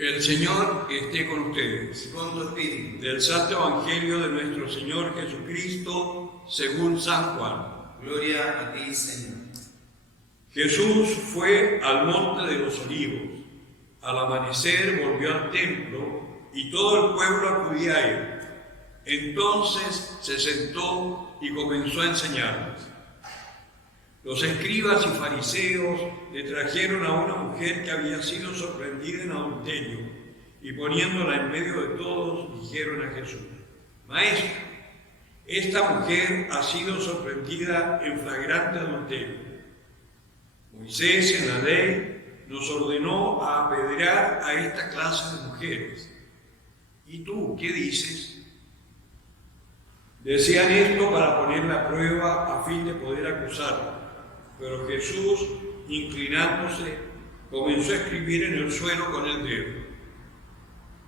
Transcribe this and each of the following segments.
El Señor esté con ustedes. Con tu espíritu. Del Santo Evangelio de nuestro Señor Jesucristo, según San Juan. Gloria a ti, Señor. Jesús fue al monte de los Olivos. Al amanecer volvió al templo y todo el pueblo acudía a él. Entonces se sentó y comenzó a enseñarles. Los escribas y fariseos le trajeron a una mujer que había sido sorprendida en adulterio y poniéndola en medio de todos dijeron a Jesús: Maestro, esta mujer ha sido sorprendida en flagrante adulterio. Moisés en la ley nos ordenó a apedrear a esta clase de mujeres. ¿Y tú qué dices? Decían esto para ponerla a prueba a fin de poder acusarla. Pero Jesús, inclinándose, comenzó a escribir en el suelo con el dedo.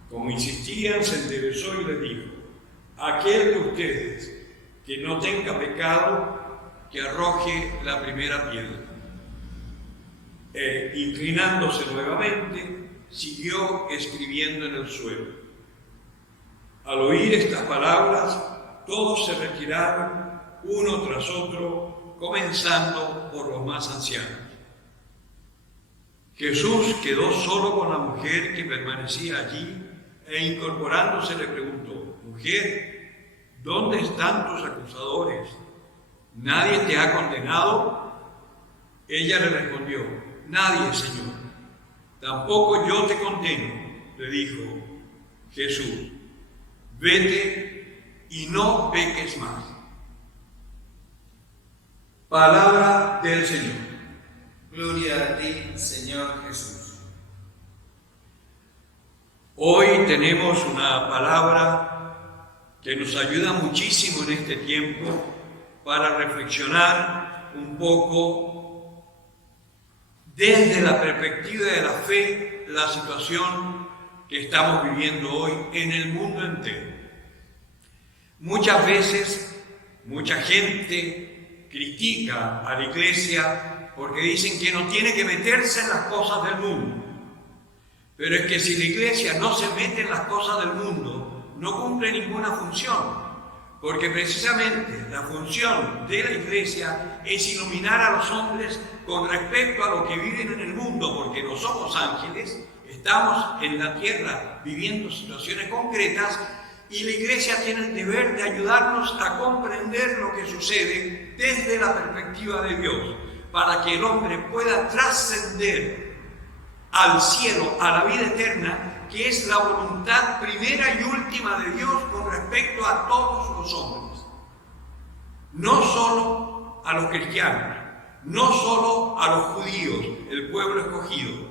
Como insistían, se enderezó y le dijo: aquel de ustedes que no tenga pecado, que arroje la primera piedra. Inclinándose nuevamente, siguió escribiendo en el suelo. Al oír estas palabras, todos se retiraron, uno tras otro, comenzando por los más ancianos. Jesús quedó solo con la mujer que permanecía allí e incorporándose le preguntó: Mujer, ¿dónde están tus acusadores? ¿Nadie te ha condenado? Ella le respondió: Nadie, Señor. Tampoco yo te condeno, le dijo Jesús. Vete y no peques más. Palabra del Señor. Gloria a ti, Señor Jesús. Hoy tenemos una palabra que nos ayuda muchísimo en este tiempo para reflexionar un poco desde la perspectiva de la fe, la situación que estamos viviendo hoy en el mundo entero. Muchas veces, mucha gente critica a la Iglesia porque dicen que no tiene que meterse en las cosas del mundo. Pero es que si la Iglesia no se mete en las cosas del mundo, no cumple ninguna función. Porque precisamente la función de la Iglesia es iluminar a los hombres con respecto a lo que viven en el mundo, porque no somos ángeles, estamos en la tierra viviendo situaciones concretas. Y la Iglesia tiene el deber de ayudarnos a comprender lo que sucede desde la perspectiva de Dios, para que el hombre pueda trascender al cielo, a la vida eterna, que es la voluntad primera y última de Dios con respecto a todos los hombres. No solo a los cristianos, no solo a los judíos, el pueblo escogido,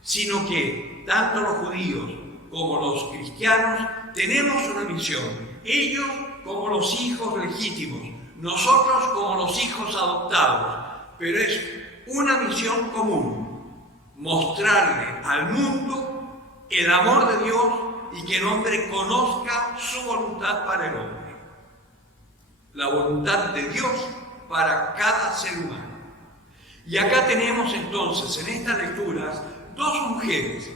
sino que tanto los judíos como los cristianos tenemos una misión, ellos como los hijos legítimos, nosotros como los hijos adoptados, pero es una misión común, mostrarle al mundo el amor de Dios y que el hombre conozca su voluntad para el hombre, la voluntad de Dios para cada ser humano. Y acá tenemos entonces en estas lecturas dos mujeres.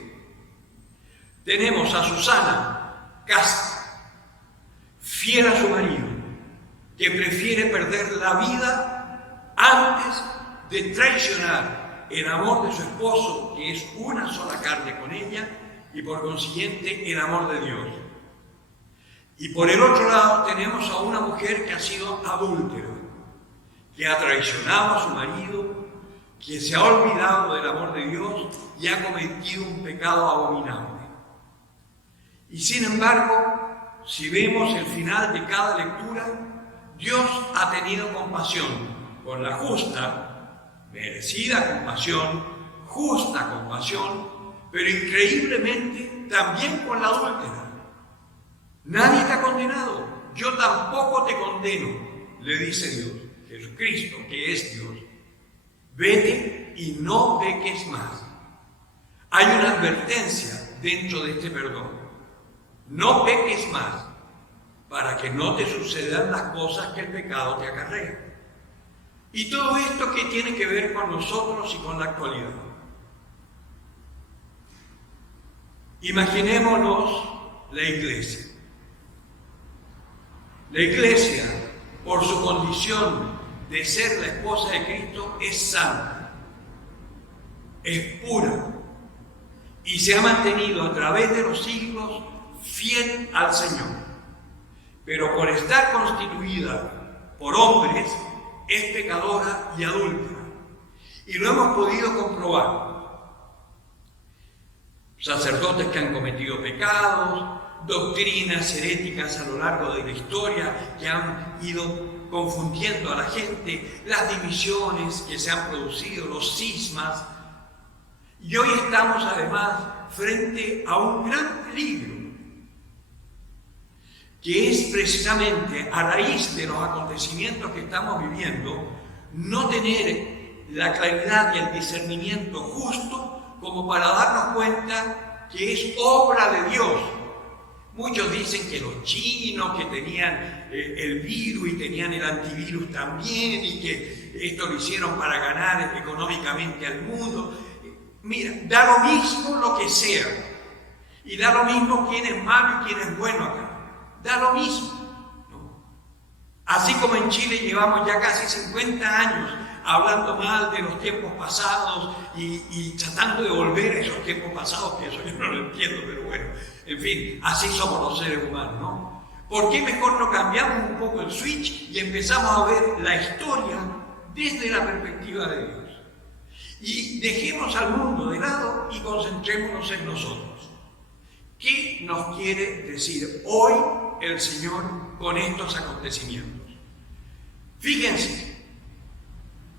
Tenemos a Susana, casta, fiel a su marido, que prefiere perder la vida antes de traicionar el amor de su esposo, que es una sola carne con ella, y por consiguiente el amor de Dios. Y por el otro lado tenemos a una mujer que ha sido adúltera, que ha traicionado a su marido, que se ha olvidado del amor de Dios y ha cometido un pecado abominable. Y sin embargo, si vemos el final de cada lectura, Dios ha tenido compasión con la justa, merecida compasión, justa compasión, pero increíblemente también con la adúltera. Nadie te ha condenado, yo tampoco te condeno, le dice Dios, Jesucristo, que es Dios. Vete y no peques más. Hay una advertencia dentro de este perdón. No peques más, para que no te sucedan las cosas que el pecado te acarrea. Y todo esto, ¿qué tiene que ver con nosotros y con la actualidad? Imaginémonos la iglesia. La iglesia, por su condición de ser la esposa de Cristo, es santa, es pura y se ha mantenido a través de los siglos fiel al Señor. Pero por estar constituida por hombres, es pecadora y adúltera. Y lo hemos podido comprobar. Sacerdotes que han cometido pecados, doctrinas heréticas a lo largo de la historia que han ido confundiendo a la gente, las divisiones que se han producido, los cismas. Y hoy estamos además frente a un gran peligro, que es precisamente a raíz de los acontecimientos que estamos viviendo, no tener la claridad y el discernimiento justo como para darnos cuenta que es obra de Dios. Muchos dicen que los chinos que tenían el virus y tenían el antivirus también y que esto lo hicieron para ganar económicamente al mundo. Mira, da lo mismo lo que sea y da lo mismo quién es malo y quién es bueno acá. Da lo mismo, ¿no? Así como en Chile llevamos ya casi 50 años hablando mal de los tiempos pasados y tratando de volver a esos tiempos pasados, que eso yo no lo entiendo, pero bueno, en fin, así somos los seres humanos, ¿no? ¿Por qué mejor no cambiamos un poco el switch y empezamos a ver la historia desde la perspectiva de Dios? Y dejemos al mundo de lado y concentrémonos en nosotros. ¿Qué nos quiere decir hoy el Señor con estos acontecimientos? Fíjense,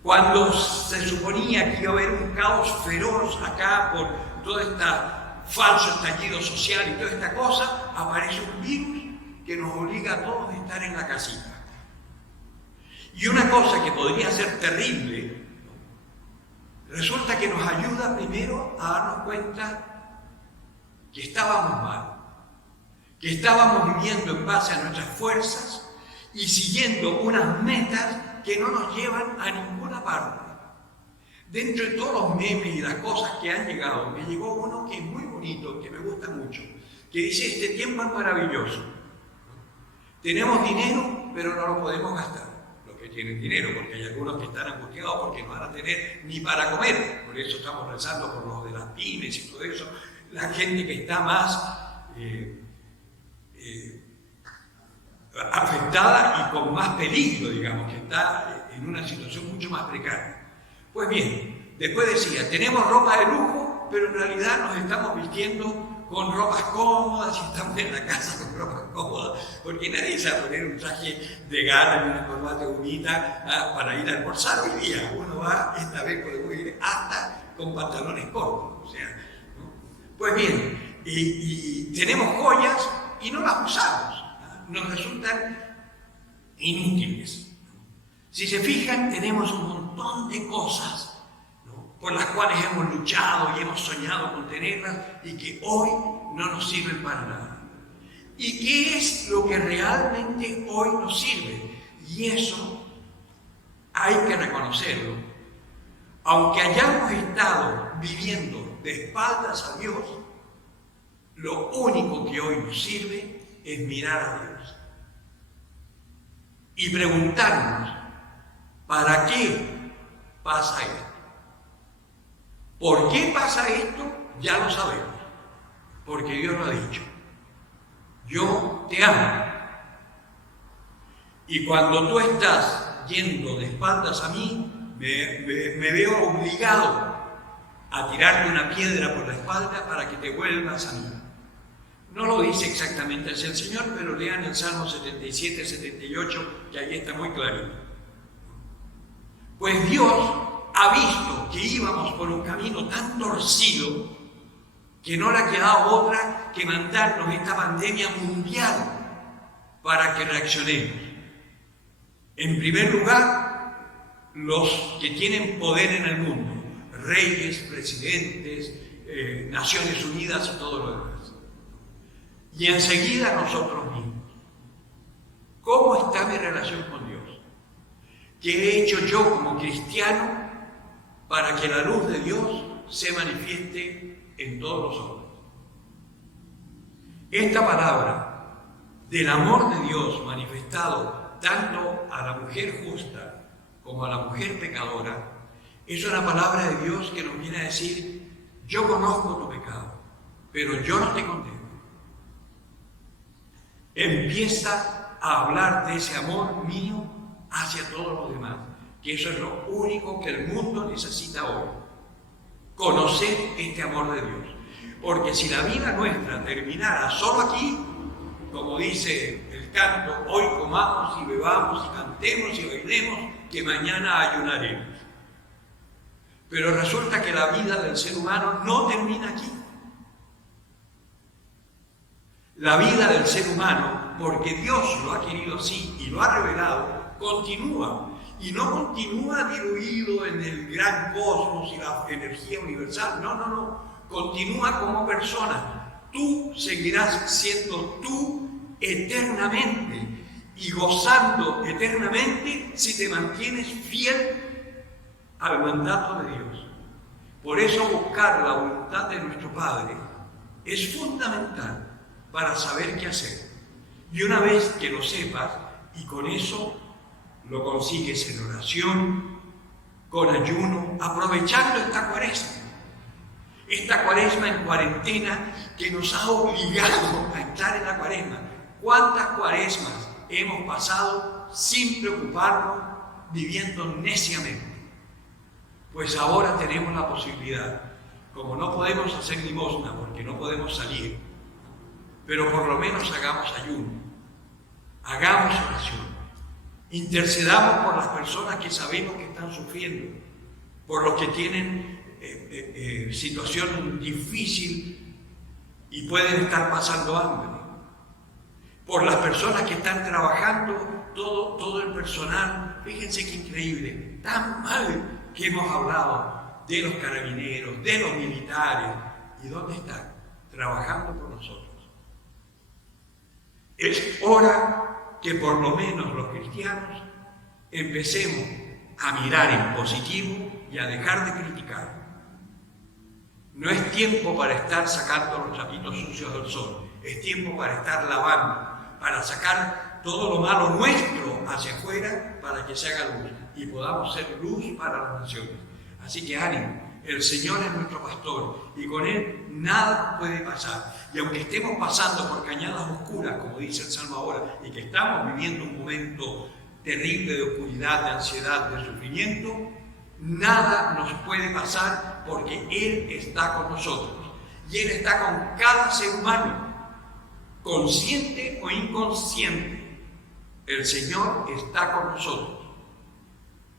cuando se suponía que iba a haber un caos feroz acá por todo este falso estallido social y toda esta cosa, aparece un virus que nos obliga a todos a estar en la casita. Y una cosa que podría ser terrible, resulta que nos ayuda primero a darnos cuenta que estábamos mal, que estábamos viviendo en base a nuestras fuerzas y siguiendo unas metas que no nos llevan a ninguna parte. Dentro de todos los memes y las cosas que han llegado, me llegó uno que es muy bonito, que me gusta mucho, que dice: este tiempo es maravilloso. Tenemos dinero, pero no lo podemos gastar. Los que tienen dinero, porque hay algunos que están angustiados porque no van a tener ni para comer. Por eso estamos rezando por los de las pymes y todo eso. La gente que está más afectada y con más peligro, digamos, que está en una situación mucho más precaria. Pues bien, después decía, tenemos ropa de lujo, pero en realidad nos estamos vistiendo con ropas cómodas y estamos en la casa con ropas cómodas, porque nadie se va a poner un traje de gala y una corbata bonita para ir a almorzar hoy día. Uno va, esta vez podemos ir hasta con pantalones cortos, o sea, ¿no? Pues bien, y tenemos joyas y no las usamos, nos resultan inútiles. Si se fijan, tenemos un montón de cosas, ¿no?, por las cuales hemos luchado y hemos soñado con tenerlas y que hoy no nos sirven para nada. ¿Y qué es lo que realmente hoy nos sirve? Y eso hay que reconocerlo. Aunque hayamos estado viviendo de espaldas a Dios, lo único que hoy nos sirve es mirar a Dios y preguntarnos: ¿para qué pasa esto? ¿Por qué pasa esto? Ya lo sabemos, porque Dios lo ha dicho. Yo te amo. Y cuando tú estás yendo de espaldas a mí, me veo obligado a tirarte una piedra por la espalda para que te vuelvas a mí. No lo dice exactamente así el Señor, pero lean el Salmo 77, 78, que ahí está muy clarito. Pues Dios ha visto que íbamos por un camino tan torcido que no le ha quedado otra que mandarnos esta pandemia mundial para que reaccionemos. En primer lugar, los que tienen poder en el mundo, reyes, presidentes, Naciones Unidas y todo lo demás. Y enseguida nosotros mismos. ¿Cómo está mi relación con Dios? ¿Qué he hecho yo como cristiano para que la luz de Dios se manifieste en todos los hombres? Esta palabra del amor de Dios manifestado tanto a la mujer justa como a la mujer pecadora, es una palabra de Dios que nos viene a decir: yo conozco tu pecado, pero yo no te condeno. Empieza a hablar de ese amor mío hacia todos los demás, que eso es lo único que el mundo necesita hoy. Conocer este amor de Dios. Porque si la vida nuestra terminara solo aquí, como dice el canto, hoy comamos y bebamos y cantemos y bailemos, que mañana ayunaremos. Pero resulta que la vida del ser humano no termina aquí. La vida del ser humano, porque Dios lo ha querido así y lo ha revelado, continúa. Y no continúa diluido en el gran cosmos y la energía universal. No. Continúa como persona. Tú seguirás siendo tú eternamente y gozando eternamente si te mantienes fiel al mandato de Dios. Por eso buscar la voluntad de nuestro Padre es fundamental para saber qué hacer. Y una vez que lo sepas, y con eso lo consigues en oración, con ayuno, aprovechando esta cuaresma en cuarentena que nos ha obligado a estar en la cuaresma. ¿Cuántas cuaresmas hemos pasado sin preocuparnos, viviendo neciamente? Pues ahora tenemos la posibilidad, como no podemos hacer limosna porque no podemos salir, pero por lo menos hagamos ayuno, hagamos oración, intercedamos por las personas que sabemos que están sufriendo, por los que tienen situación difícil y pueden estar pasando hambre, por las personas que están trabajando, todo el personal. Fíjense qué increíble, tan mal que hemos hablado de los carabineros, de los militares. ¿Y dónde están? Trabajando por nosotros. Es hora que por lo menos los cristianos empecemos a mirar en positivo y a dejar de criticar. No es tiempo para estar sacando los trapitos sucios del sol, es tiempo para estar lavando, para sacar todo lo malo nuestro hacia afuera para que se haga luz y podamos ser luz para las naciones. Así que ánimo, el Señor es nuestro pastor y con Él nada nos puede pasar. Y aunque estemos pasando por cañadas oscuras, como dice el Salmo ahora, y que estamos viviendo un momento terrible de oscuridad, de ansiedad, de sufrimiento, nada nos puede pasar porque Él está con nosotros. Y Él está con cada ser humano, consciente o inconsciente. El Señor está con nosotros.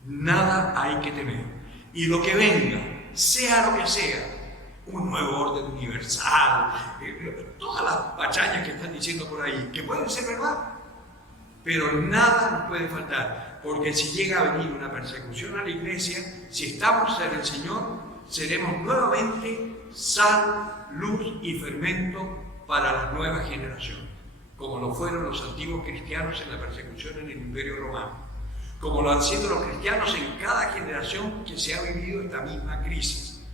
Nada hay que temer. Y lo que venga, sea lo que sea, un nuevo orden universal, todas las pachañas que están diciendo por ahí, que pueden ser verdad, pero nada nos puede faltar, porque si llega a venir una persecución a la iglesia, si estamos en el Señor, seremos nuevamente sal, luz y fermento para la nueva generación, como lo fueron los antiguos cristianos en la persecución en el Imperio Romano, como lo han sido los cristianos en cada generación que se ha vivido esta misma crisis.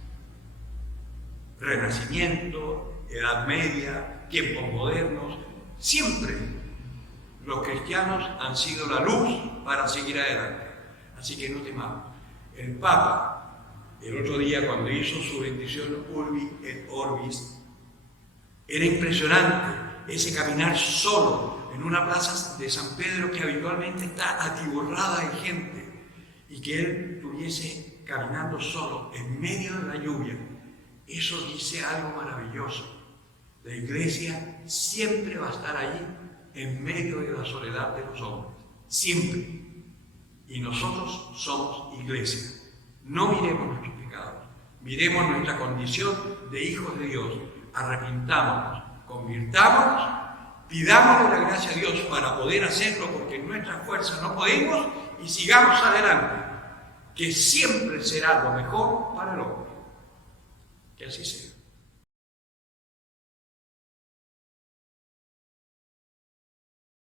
Renacimiento, Edad Media, tiempos modernos, siempre los cristianos han sido la luz para seguir adelante. Así que no temamos. El Papa, el otro día cuando hizo su bendición Urbi et Orbis, era impresionante ese caminar solo en una plaza de San Pedro que habitualmente está atiborrada de gente, y que él estuviese caminando solo en medio de la lluvia. Eso dice algo maravilloso. La iglesia siempre va a estar allí en medio de la soledad de los hombres, siempre. Y nosotros somos iglesia. No miremos nuestros pecados, miremos nuestra condición de hijos de Dios, arrepintámonos, convirtámonos, pidámosle la gracia a Dios para poder hacerlo, porque en nuestra fuerza no podemos, y sigamos adelante, que siempre será lo mejor para el hombre. Que así sea.